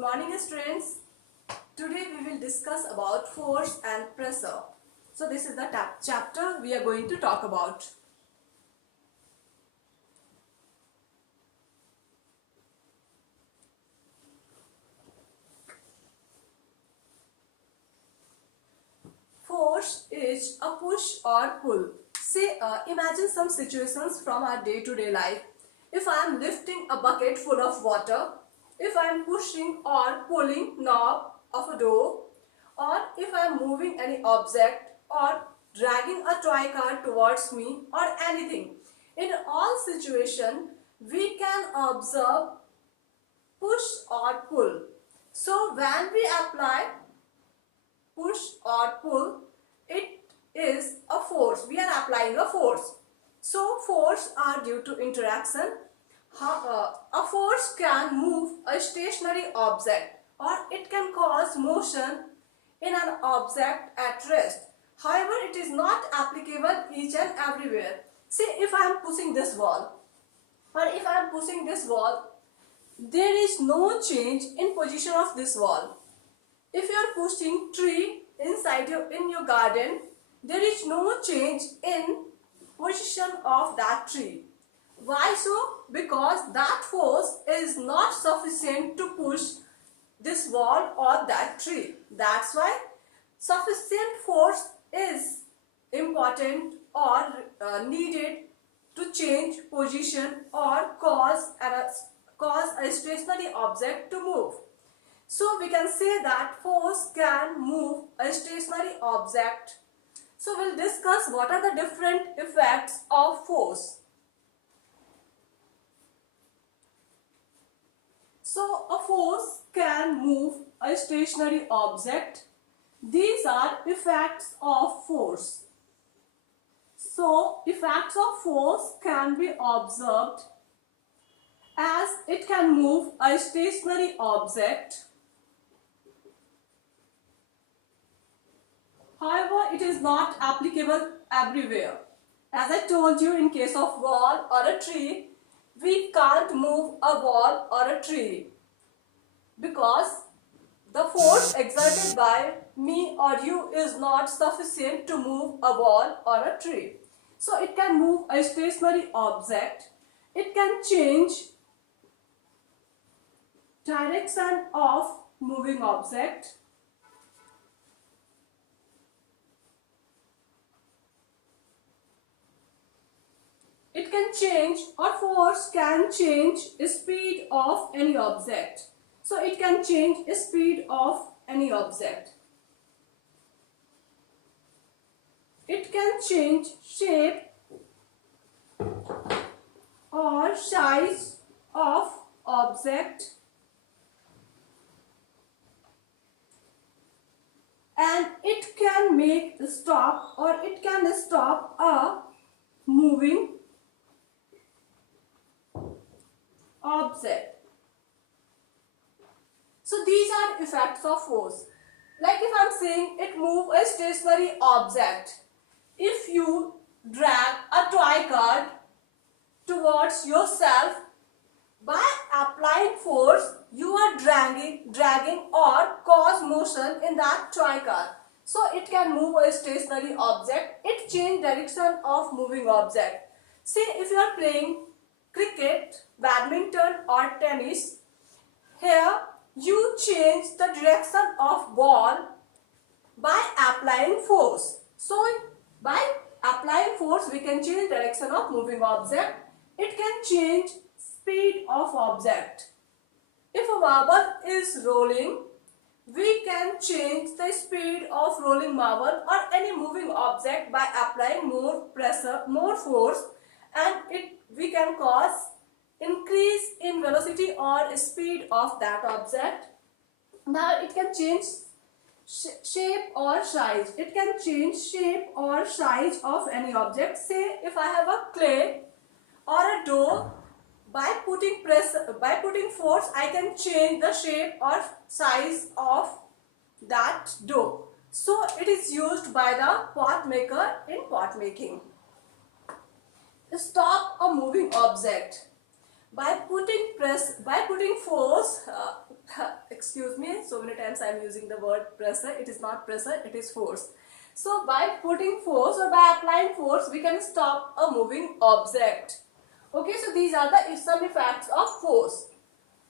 Good morning students. Today we will discuss about force and pressure. So this is the chapter we are going to talk about. Force is a push or pull. Imagine some situations from our day-to-day life. If I am lifting a bucket full of water, if I am pushing or pulling knob of a door, or if I am moving any object or dragging a toy car towards me or anything. In all situations, we can observe push or pull. So when we apply push or pull, it is a force. We are applying a force. So force are due to interaction. A force can move a stationary object or it can cause motion in an object at rest. However, it is not applicable each and everywhere. See, if I am pushing this wall or if I am pushing this wall, there is no change in position of this wall. If you are pushing tree inside in your garden, there is no change in position of that tree. Why so? Because that force is not sufficient to push this wall or that tree. That's why sufficient force is important or needed to change position or cause a stationary object to move. So we can say that force can move a stationary object. So we'll discuss what are the different effects of force. So a force can move a stationary object. These are effects of force. So effects of force can be observed as it can move a stationary object. However, it is not applicable everywhere. As I told you, in case of wall or a tree, we can't move a wall or a tree because the force exerted by me or you is not sufficient to move a wall or a tree. So it can move a stationary object. It can change direction of moving object. It can change, or force can change speed of any object. So it can change speed of any object. It can change shape or size of object. And it can make stop or it can stop a moving object. So these are effects of force. Like if I am saying it move a stationary object. If you drag a toy car towards yourself, by applying force, you are dragging or cause motion in that toy car. So it can move a stationary object. It change direction of moving object. See, if you are playing cricket, badminton or tennis, here you change the direction of ball by applying force. So by applying force we can change direction of moving object. It can change speed of object. If a marble is rolling, we can change the speed of rolling marble or any moving object by applying more pressure, more force, and we can cause increase in velocity or speed of that object. Now it can change shape or size. It can change shape or size of any object. Say if I have a clay or a dough, by putting force I can change the shape or size of that dough. So it is used by the pot maker in pot making. Stop a moving object. By putting force excuse me, so many times I am using the word pressure. It is not pressure, it is force. So by putting force or by applying force, we can stop a moving object. Okay, so these are the some effects of force.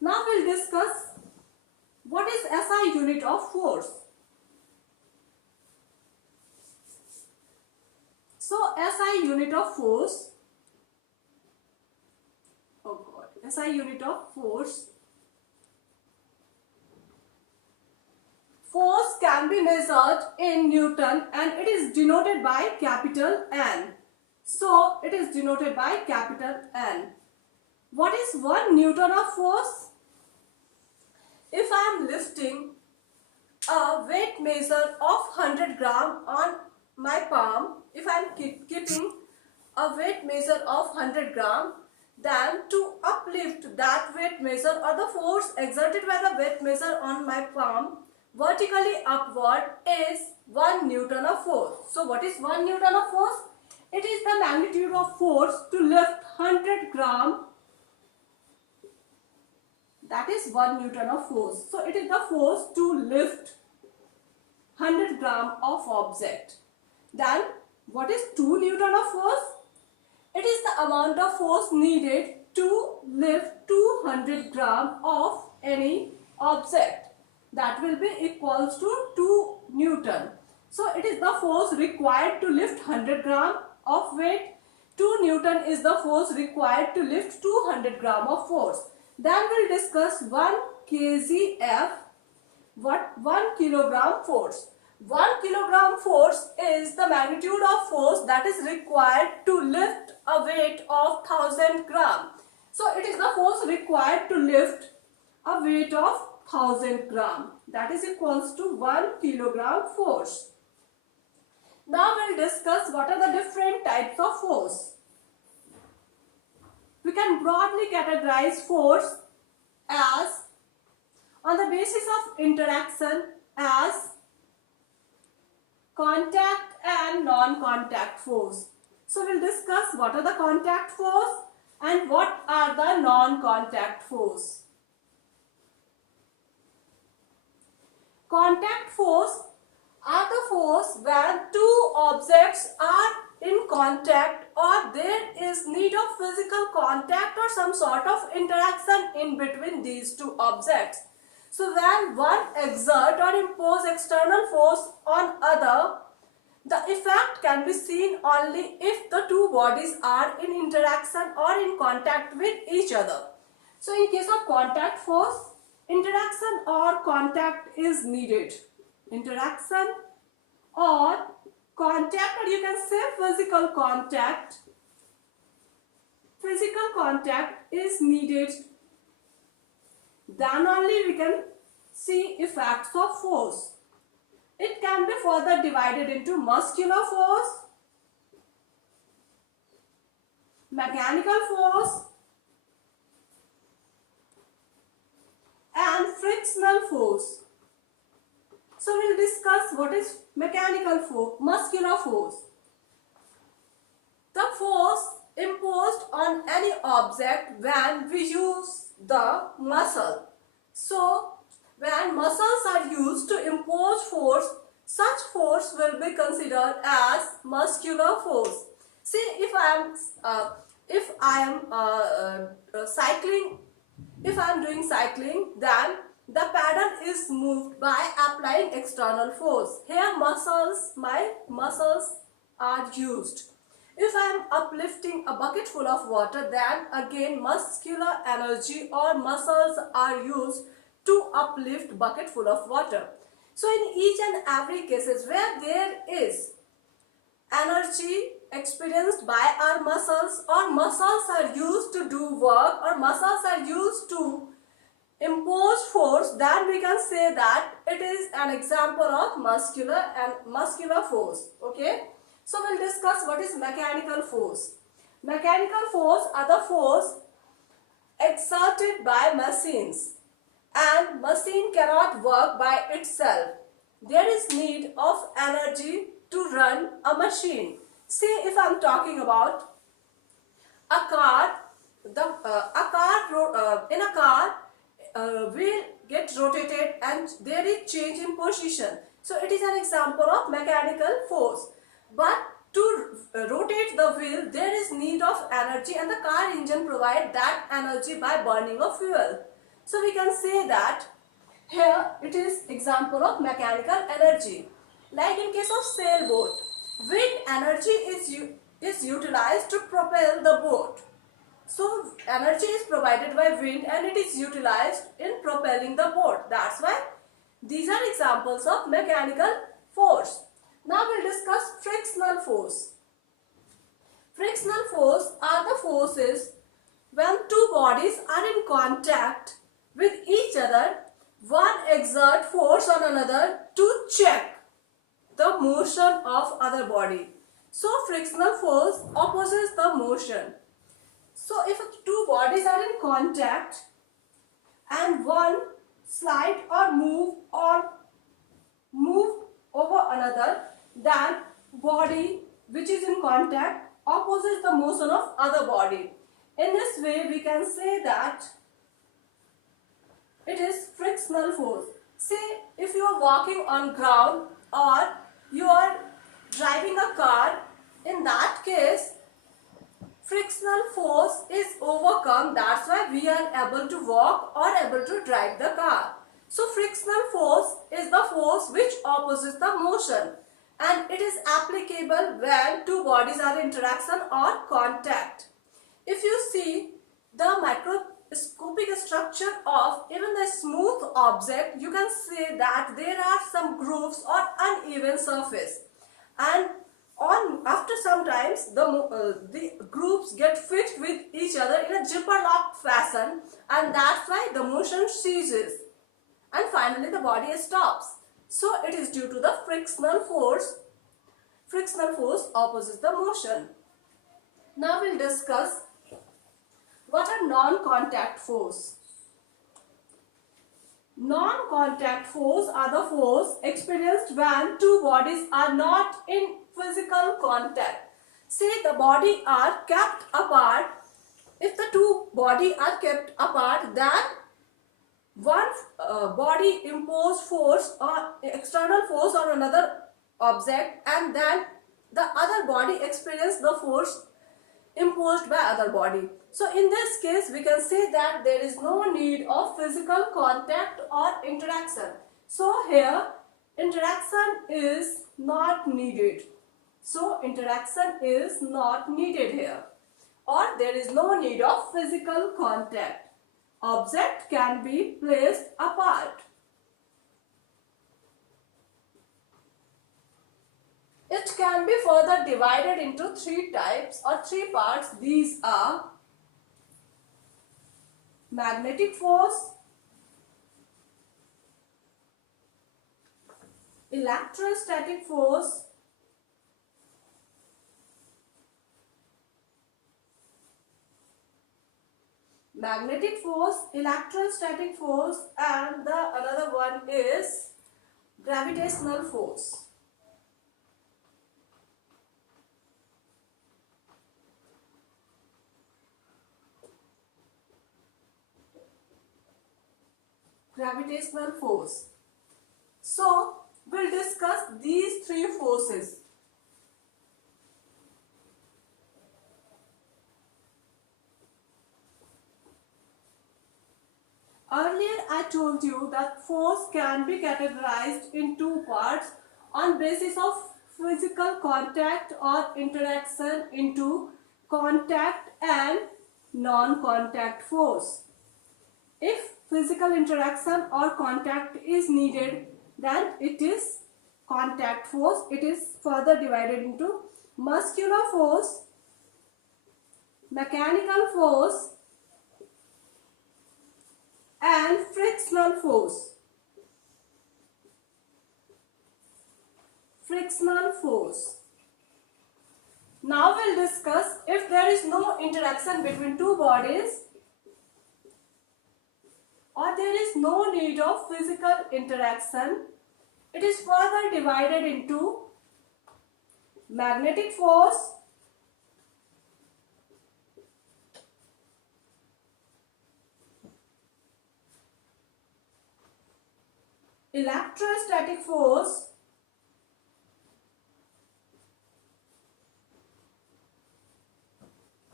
Now we'll discuss what is SI unit of force. So SI unit of force, oh god, SI unit of force. Force can be measured in Newton and it is denoted by capital N. So it is denoted by capital N. What is 1 Newton of force? If I am lifting a weight measure of 100 gram on my palm, if I am keeping a weight measure of 100 gram, then to uplift that weight measure or the force exerted by the weight measure on my palm vertically upward is 1 Newton of force. So what is 1 Newton of force? It is the magnitude of force to lift 100 gram. That is 1 Newton of force. So it is the force to lift 100 gram of object. Then what is 2 Newton of force? It is the amount of force needed to lift 200 gram of any object. That will be equals to 2 Newton. So it is the force required to lift 100 gram of weight. 2 Newton is the force required to lift 200 gram of force. Then we'll discuss 1 kgf, what 1 kilogram force. 1 kilogram force is the magnitude of force that is required to lift a weight of 1000 gram. So it is the force required to lift a weight of 1000 gram. That is equals to 1 kilogram force. Now we'll discuss what are the different types of force. We can broadly categorize force as, on the basis of interaction, as contact and non-contact force. So we'll discuss what are the contact force and what are the non-contact force. Contact force are the force when two objects are in contact or there is need of physical contact or some sort of interaction in between these two objects. So when one exert or impose external force on other, the effect can be seen only if the two bodies are in interaction or in contact with each other. So in case of contact force, interaction or contact is needed. Interaction or contact, or you can say physical contact. Physical contact is needed. Then only we can see effects of force. It can be further divided into muscular force, mechanical force, and frictional force. So we'll discuss what is mechanical force, muscular force. The force imposed on any object when we use the muscle. So when muscles are used to impose force, such force will be considered as muscular force. See, if I am cycling, if I am doing cycling, then the pedal is moved by applying external force. Here my muscles are used. If I am uplifting a bucket full of water, then again muscular energy or muscles are used to uplift bucket full of water. So in each and every cases where there is energy experienced by our muscles, or muscles are used to do work, or muscles are used to impose force, then we can say that it is an example of muscular force. Okay, so we'll discuss what is mechanical force. Mechanical force are the force exerted by machines, and machine cannot work by itself. There is need of energy to run a machine. See, if I'm talking about a car, in a car will get and there is change in position. So it is an example of mechanical force. But to rotate the wheel, there is need of energy, and the car engine provides that energy by burning of fuel. So we can say that here it is example of mechanical energy. Like in case of sailboat, wind energy is utilized to propel the boat. So energy is provided by wind and it is utilized in propelling the boat. That's why these are examples of mechanical force. Now we'll discuss frictional force. Frictional force are the forces when two bodies are in contact with each other. One exerts force on another to check the motion of other body. So frictional force opposes the motion. So if two bodies are in contact and one slide or move over another, then body which is in contact opposes the motion of other body. In this way we can say that it is frictional force. Say if you are walking on ground or you are driving a car, in that case frictional force is overcome. That's why we are able to walk or able to drive the car. So frictional force is the force which opposes the motion, and it is applicable when two bodies are in interaction or contact. If you see the microscopic structure of even the smooth object, you can say that there are some grooves or uneven surface, and after some times the grooves get fixed with each other in a zipper lock fashion, and that's why the motion ceases and finally the body stops. So it is due to the frictional force. Frictional force opposes the motion. Now we'll discuss what are non-contact force. Non-contact force are the force experienced when two bodies are not in physical contact. Say the body are kept apart. If the two bodies are kept apart, then one body impose force or external force on another object, and then the other body experience the force imposed by other body. So in this case we can say that there is no need of physical contact or interaction. So here interaction is not needed. So interaction is not needed here, or there is no need of physical contact. Object can be placed apart. It can be further divided into three types or three parts. These are magnetic force, electrostatic force, magnetic force, electrostatic force, and the another one is gravitational force. Gravitational force. So we'll discuss these three forces. Earlier I told you that force can be categorized in two parts on basis of physical contact or interaction into contact and non-contact force. If physical interaction or contact is needed, then it is contact force. It is further divided into muscular force, mechanical force, and frictional force. Frictional force. Now we'll discuss if there is no interaction between two bodies or there is no need of physical interaction. It is further divided into magnetic force, electrostatic force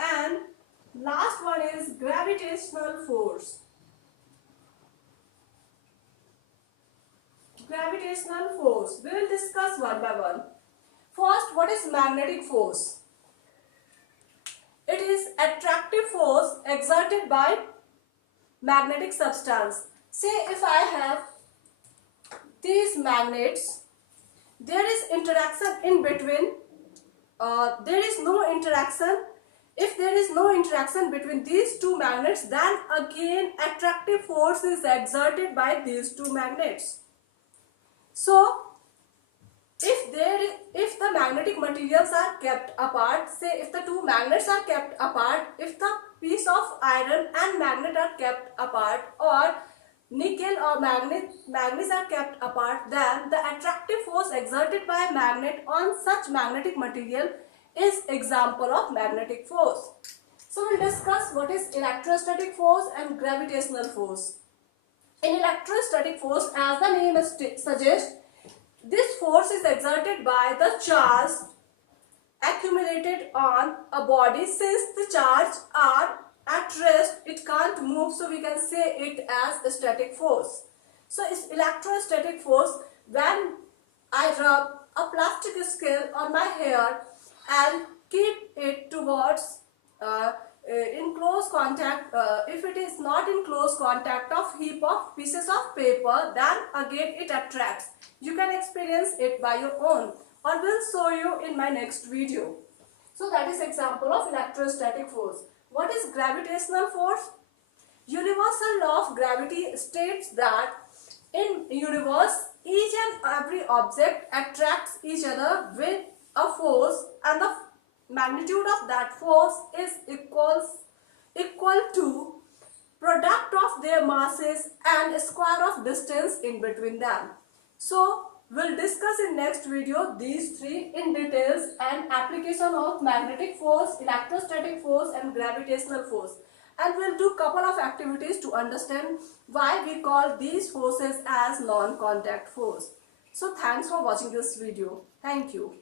and last one is gravitational force. Gravitational force. We will discuss one by one. First, what is magnetic force? It is attractive force exerted by magnetic substance. Say if I have these magnets, there is interaction in between. There is no interaction. If there is no interaction between these two magnets, then again attractive force is exerted by these two magnets. So, if the magnetic materials are kept apart, say if the two magnets are kept apart, if the piece of iron and magnet are kept apart, or nickel or magnets are kept apart, then the attractive force exerted by magnet on such magnetic material is example of magnetic force. So we'll discuss what is electrostatic force and gravitational force. In electrostatic force, as the name suggests, this force is exerted by the charge accumulated on a body. Since the charge are at rest, it can't move, so we can say it as a static force. So it's electrostatic force when I rub a plastic scale on my hair and keep it towards in close contact. If it is not in close contact of heap of pieces of paper, then again it attracts. You can experience it by your own, or will show you in my next video. So that is example of electrostatic force. What is gravitational force? Universal law of gravity states that in universe each and every object attracts each other with a force, and the magnitude of that force is equal to product of their masses and square of distance in between them. So we'll discuss in next video these three in details and application of magnetic force, electrostatic force and gravitational force. And we'll do couple of activities to understand why we call these forces as non-contact force. So thanks for watching this video. Thank you.